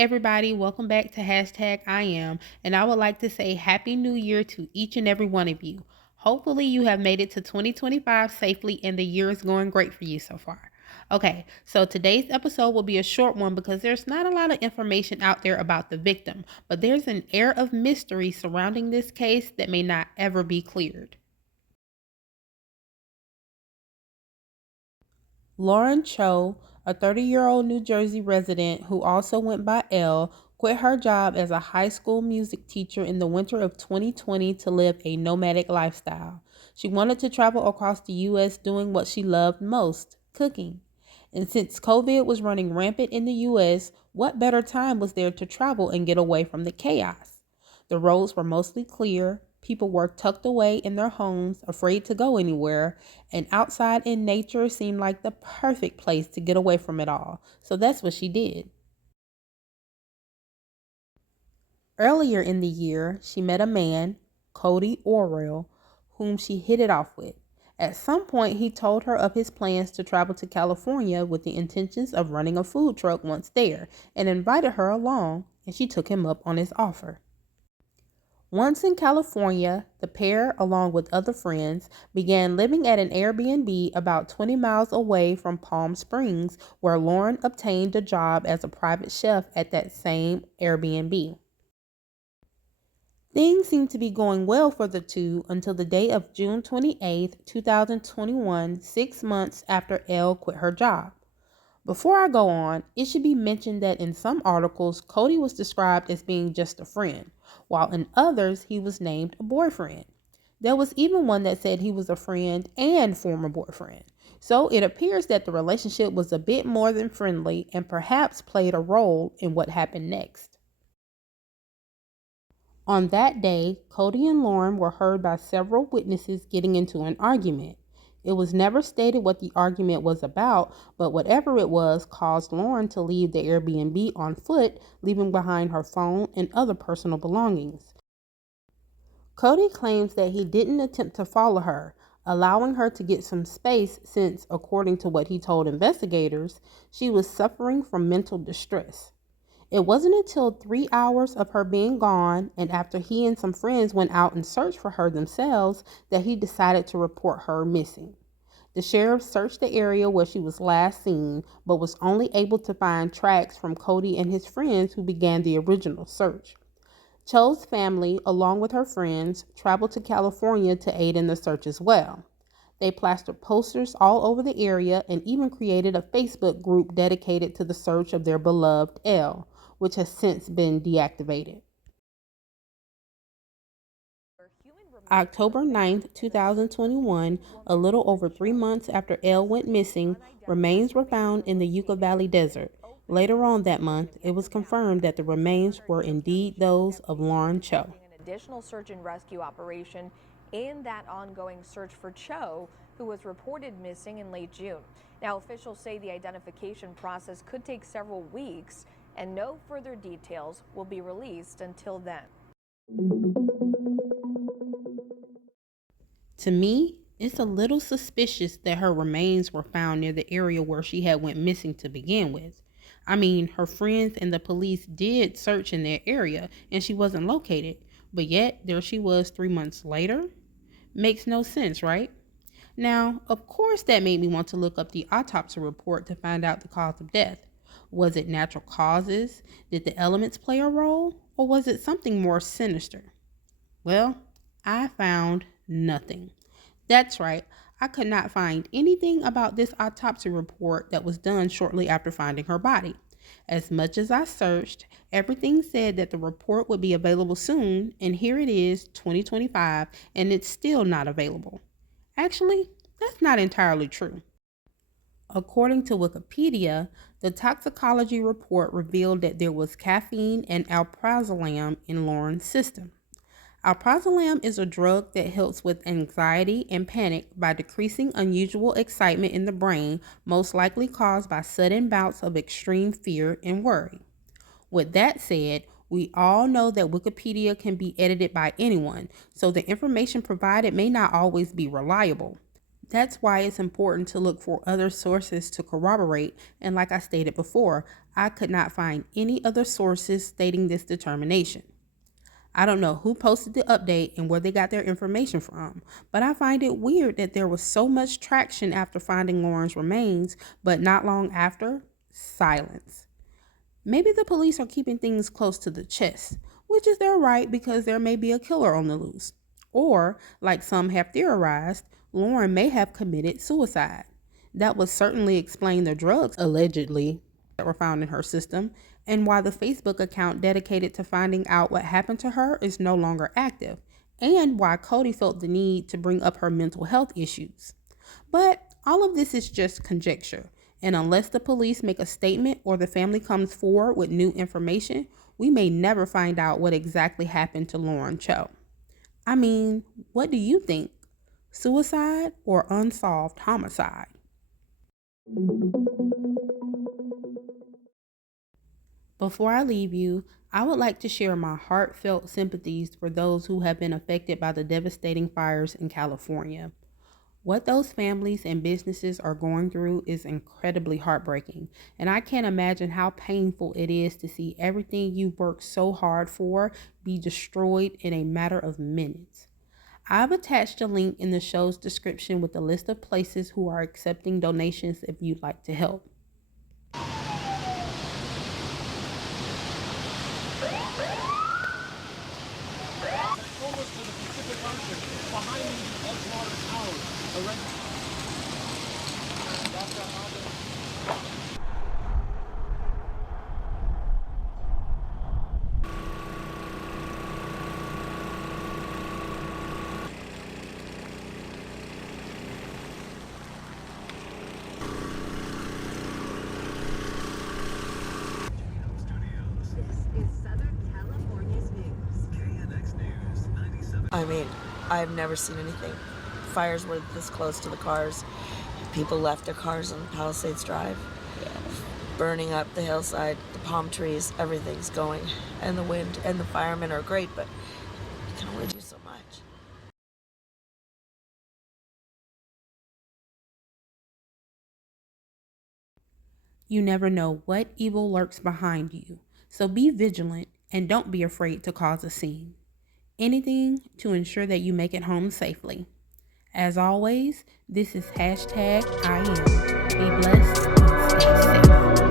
everybody, welcome back to hashtag I am, and I would like to say Happy New Year to each and every one of you. Hopefully, you have made it to 2025 safely and the year is going great for you so far. Okay, so today's episode will be a short one because there's not a lot of information out there about the victim, but there's an air of mystery surrounding this case that may not ever be cleared. Lauren Cho, a 30-year-old New Jersey resident who also went by Elle, quit her job as a high school music teacher in the winter of 2020 to live a nomadic lifestyle. She wanted to travel across the U.S. doing what she loved most, cooking. And since COVID was running rampant in the U.S., what better time was there to travel and get away from the chaos? The roads were mostly clear, people were tucked away in their homes, afraid to go anywhere, and outside in nature seemed like the perfect place to get away from it all. So that's what she did. Earlier in the year, she met a man, Cody Orwell, whom she hit it off with. At some point, he told her of his plans to travel to California with the intentions of running a food truck once there and invited her along, and she took him up on his offer. Once in California, the pair, along with other friends, began living at an Airbnb about 20 miles away from Palm Springs, where Lauren obtained a job as a private chef at that same Airbnb. Things seemed to be going well for the two until the day of June 28th, 2021, 6 months after Elle quit her job. Before I go on, it should be mentioned that in some articles, Cody was described as being just a friend, while in others, he was named a boyfriend. There was even one that said he was a friend and former boyfriend. So it appears that the relationship was a bit more than friendly and perhaps played a role in what happened next. On that day, Cody and Lauren were heard by several witnesses getting into an argument. It was never stated what the argument was about, but whatever it was caused Lauren to leave the Airbnb on foot, leaving behind her phone and other personal belongings. Cody claims that he didn't attempt to follow her, allowing her to get some space since, according to what he told investigators, she was suffering from mental distress. It wasn't until 3 hours of her being gone and after he and some friends went out and searched for her themselves that he decided to report her missing. The sheriff searched the area where she was last seen, but was only able to find tracks from Cody and his friends who began the original search. Cho's family, along with her friends, traveled to California to aid in the search as well. They plastered posters all over the area and even created a Facebook group dedicated to the search of their beloved Elle, which has since been deactivated. October 9th, 2021, a little over 3 months after Elle went missing, remains were found in the Yucca Valley Desert. Later on that month, it was confirmed that the remains were indeed those of Lauren Cho. An additional search and rescue operation in that ongoing search for Cho, who was reported missing in late June. Now, officials say the identification process could take several weeks, and no further details will be released until then. To me, it's a little suspicious that her remains were found near the area where she had went missing to begin with. I mean, her friends and the police did search in that area and she wasn't located, but yet there she was 3 months later? Makes no sense, right? Now, of course, that made me want to look up the autopsy report to find out the cause of death. Was it natural causes? Did the elements play a role? Or was it something more sinister? Well, I found nothing. That's right, I could not find anything about this autopsy report that was done shortly after finding her body. As much as I searched, everything said that the report would be available soon, and here it is, 2025, and it's still not available. Actually, that's not entirely true. According to Wikipedia, the toxicology report revealed that there was caffeine and alprazolam in Lauren's system. Alprazolam is a drug that helps with anxiety and panic by decreasing unusual excitement in the brain, most likely caused by sudden bouts of extreme fear and worry. With that said, we all know that Wikipedia can be edited by anyone, so the information provided may not always be reliable. That's why it's important to look for other sources to corroborate, and like I stated before, I could not find any other sources stating this determination. I don't know who posted the update and where they got their information from, but I find it weird that there was so much traction after finding Lauren's remains, but not long after, silence. Maybe the police are keeping things close to the chest, which is their right because there may be a killer on the loose. Or, like some have theorized, Lauren may have committed suicide. That would certainly explain the drugs, allegedly, that were found in her system, and why the Facebook account dedicated to finding out what happened to her is no longer active, and why Cody felt the need to bring up her mental health issues. But all of this is just conjecture, and unless the police make a statement or the family comes forward with new information, we may never find out what exactly happened to Lauren Cho. I mean, what do you think? Suicide or unsolved homicide? Before I leave you, I would like to share my heartfelt sympathies for those who have been affected by the devastating fires in California. What those families and businesses are going through is incredibly heartbreaking, and I can't imagine how painful it is to see everything you worked so hard for be destroyed in a matter of minutes. I've attached a link in the show's description with a list of places who are accepting donations if you'd like to help. Almost to the Pacific Ocean, behind me, the Edgewater Towers. I mean, I've never seen anything. Fires were this close to the cars. People left their cars on Palisades Drive, burning up the hillside, the palm trees, everything's going. And the wind and the firemen are great, but you can only do so much. You never know what evil lurks behind you, so be vigilant and don't be afraid to cause a scene. Anything to ensure that you make it home safely. As always, this is hashtag I am. Be blessed and stay safe.